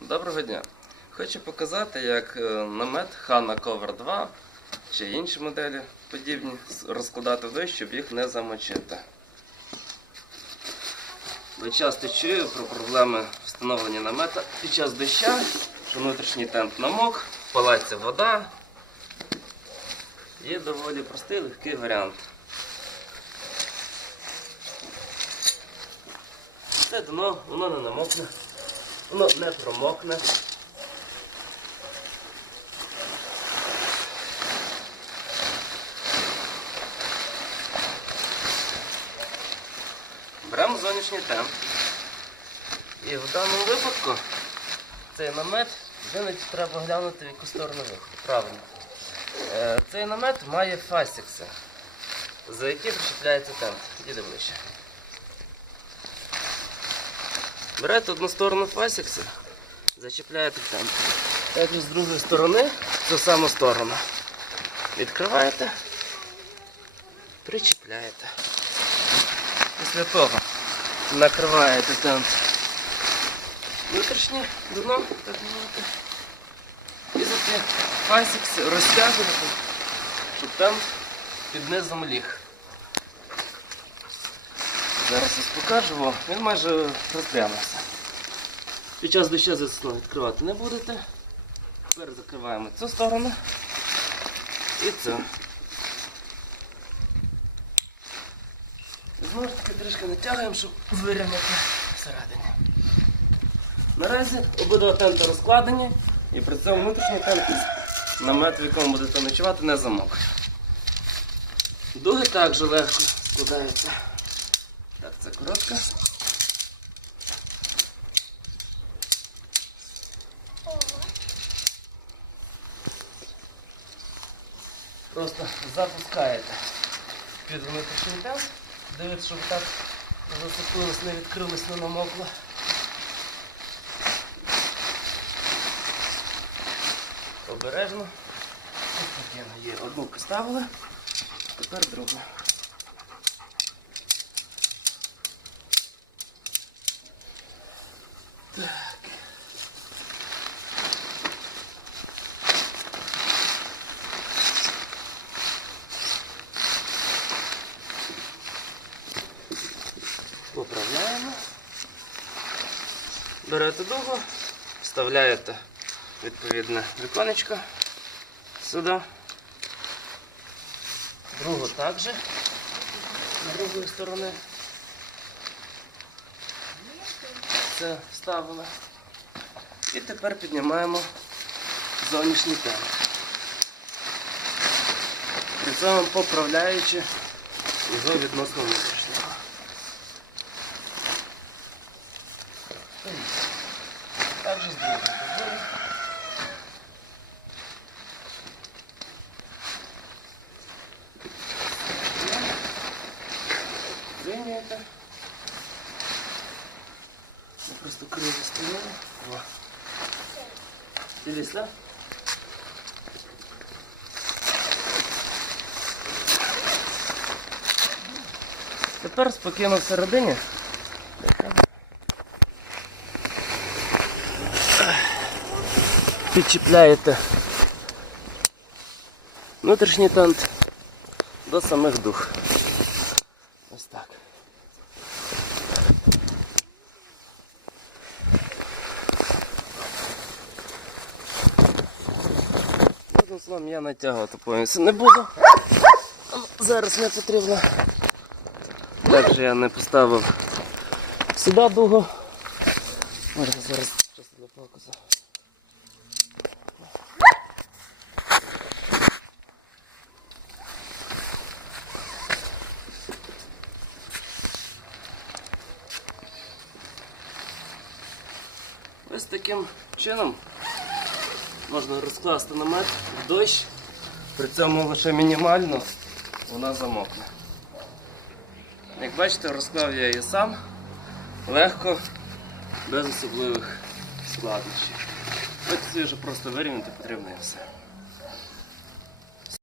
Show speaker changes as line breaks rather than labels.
Доброго дня! Хочу показати, як е, намет Hanna Cover 2 чи інші моделі подібні розкладати в щоб їх не замочити. Бо часто чую про проблеми встановлення намета під час доща, що внутрішній тент намок, палається вода. Є доволі простий легкий варіант. Це дно, воно не намокне, воно не промокне. Беремо зовнішній темп. І в даному випадку цей намет вже не треба глянути, в яку сторону виходить. Правильно. Е, Цей намет має фасікси, за які причіпляється темп. Іди ближче. Берете одну сторону фасікси, зачіпляєте в темп. Також з другої сторони цю саму сторону. Відкриваєте, причіпляєте. Після того накриваєте темп внутрішнє дно, так мовити. І за ті фасікси розтягуєте, щоб там під низом ліг. Зараз ось покажу вам. Він майже розпрямився. Під час дощу засну відкривати не будете. Тепер закриваємо цю сторону і цю. Знову ж таки трішки натягуємо, щоб вирівняти всередині. Наразі обидва тенти розкладені і при цьому внутрішній тент намет, в якому будете ночувати, не замок. Дуги також легко складаються. Це коротка. Просто запускаєте під внутрішній тент, дивіться, щоб так не зацепилось, не відкрилось, не намокло. Обережно. Є. Одну поставили, тепер другу. Поправляємо. Берете дугу, вставляєте відповідне віконечко сюди. Другу також з другої сторони. Це вставили. І тепер піднімаємо зовнішній темп. При цьому поправляючи його відносно внутрішнього. Також з другої сторони. Зрівнюєте. Я просто криво стояла. О. Дивись, да? Тепер спокійно всередині. Підчіпляєте внутрішній тент до самих дух. Ось так. Словом, я натягувати повністю не буду. Зараз не потрібно. Також я не поставив сюди дугу. Можна зараз чисто для фокусу. Ось таким чином можна розкласти намет в дощ, при цьому лише мінімально вона замокне. Як бачите, розклав я її сам легко, без особливих складнощів. Ось це вже просто вирівняти потрібно і все.